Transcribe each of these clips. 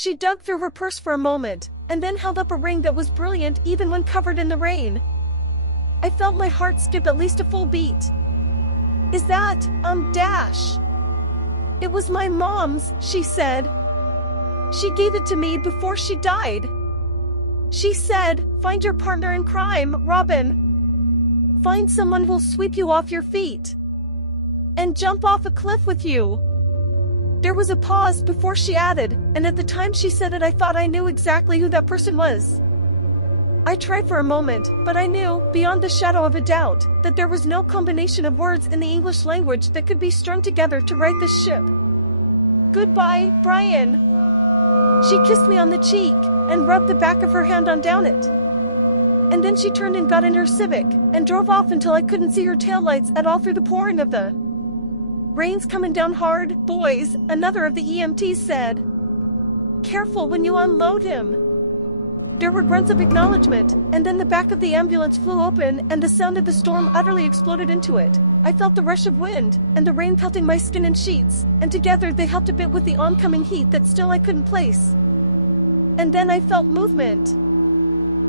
She dug through her purse for a moment, and then held up a ring that was brilliant even when covered in the rain. I felt my heart skip at least a full beat. Is that, Dash? It was my mom's, she said. She gave it to me before she died. She said, find your partner in crime, Robin. Find someone who'll sweep you off your feet. And jump off a cliff with you. There was a pause before she added, and at the time she said it I thought I knew exactly who that person was. I tried for a moment, but I knew, beyond the shadow of a doubt, that there was no combination of words in the English language that could be strung together to write this ship. Goodbye, Brian. She kissed me on the cheek, and rubbed the back of her hand down it. And then she turned and got in her Civic, and drove off until I couldn't see her taillights at all through the pouring of the rain's coming down hard, boys, another of the EMTs said. Careful when you unload him. There were grunts of acknowledgement, and then the back of the ambulance flew open and the sound of the storm utterly exploded into it. I felt the rush of wind, and the rain pelting my skin in sheets, and together they helped a bit with the oncoming heat that still I couldn't place. And then I felt movement.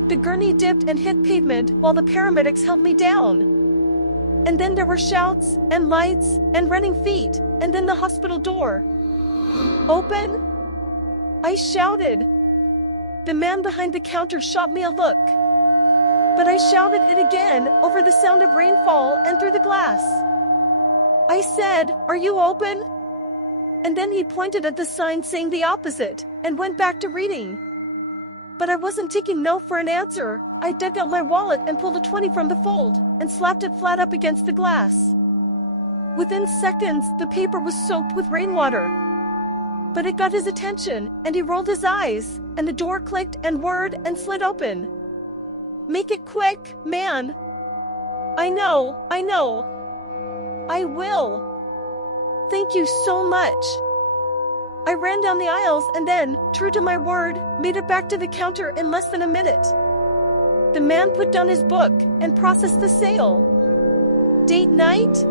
The gurney dipped and hit pavement while the paramedics held me down. And then there were shouts, and lights, and running feet, and then the hospital door. Open? I shouted. The man behind the counter shot me a look. But I shouted it again, over the sound of rainfall and through the glass. I said, are you open? And then he pointed at the sign saying the opposite, and went back to reading. But I wasn't taking no for an answer. I dug out my wallet and pulled a 20 from the fold, and slapped it flat up against the glass. Within seconds, the paper was soaked with rainwater. But it got his attention, and he rolled his eyes, and the door clicked and whirred and slid open. Make it quick, man. I know. I will. Thank you so much. I ran down the aisles and then, true to my word, made it back to the counter in less than a minute. The man put down his book and processed the sale. Date night?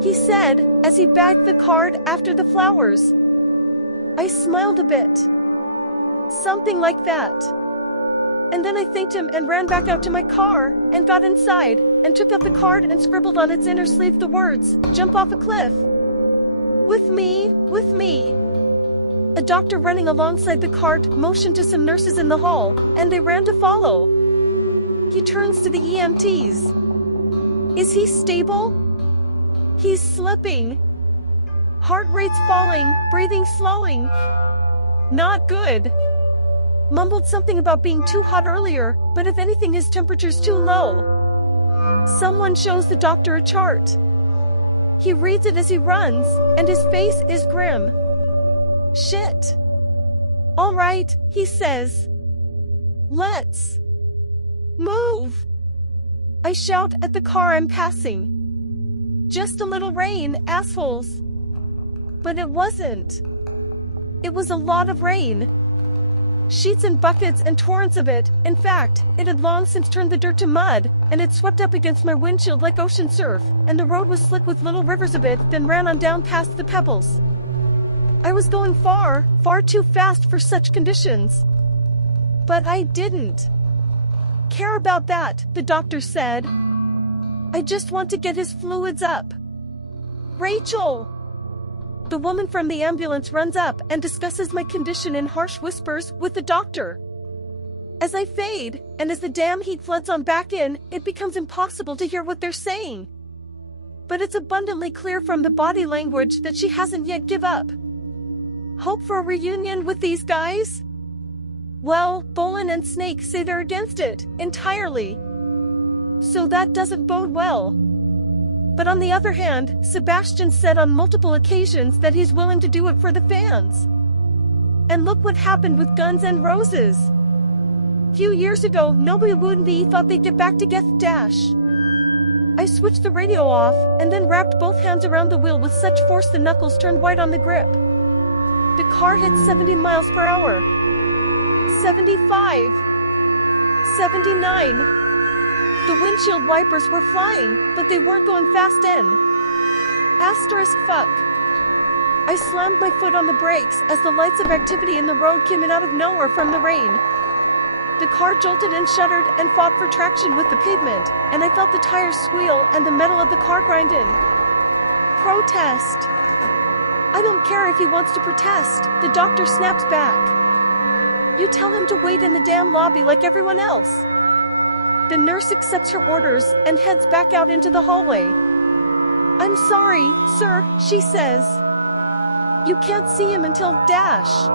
He said, as he bagged the card after the flowers. I smiled a bit. Something like that. And then I thanked him and ran back out to my car, and got inside, and took out the card and scribbled on its inner sleeve the words, jump off a cliff. With me. A doctor running alongside the cart motioned to some nurses in the hall, and they ran to follow. He turns to the EMTs. Is he stable? He's slipping. Heart rate's falling, breathing slowing. Not good. Mumbled something about being too hot earlier, but if anything his temperature's too low. Someone shows the doctor a chart. He reads it as he runs, and his face is grim. Shit. All right, he says. Let's move. I shout at the car I'm passing. Just a little rain, assholes. But it wasn't. It was a lot of rain. Sheets and buckets and torrents of it. In fact, it had long since turned the dirt to mud, and it swept up against my windshield like ocean surf, and the road was slick with little rivers of it, then ran on down past the pebbles. I was going far too fast for such conditions. But I didn't care about that, the doctor said. I just want to get his fluids up. Rachel! The woman from the ambulance runs up and discusses my condition in harsh whispers with the doctor. As I fade, and as the damn heat floods on back in, it becomes impossible to hear what they're saying. But it's abundantly clear from the body language that she hasn't yet give up. Hope for a reunion with these guys? Well, Bolin and Snake say they're against it, entirely. So that doesn't bode well. But on the other hand, Sebastian said on multiple occasions that he's willing to do it for the fans. And look what happened with Guns N' Roses. Few years ago, nobody wouldn't be thought they'd get back together. I switched the radio off, and then wrapped both hands around the wheel with such force the knuckles turned white on the grip. The car hit 70 miles per hour. 75. 79. The windshield wipers were flying, but they weren't going fast in. Asterisk fuck. I slammed my foot on the brakes as the lights of activity in the road came in out of nowhere from the rain. The car jolted and shuddered and fought for traction with the pavement, and I felt the tires squeal and the metal of the car grind in. Protest! I don't care if he wants to protest, the doctor snapped back. You tell him to wait in the damn lobby like everyone else. The nurse accepts her orders and heads back out into the hallway. I'm sorry, sir, she says. You can't see him until dash.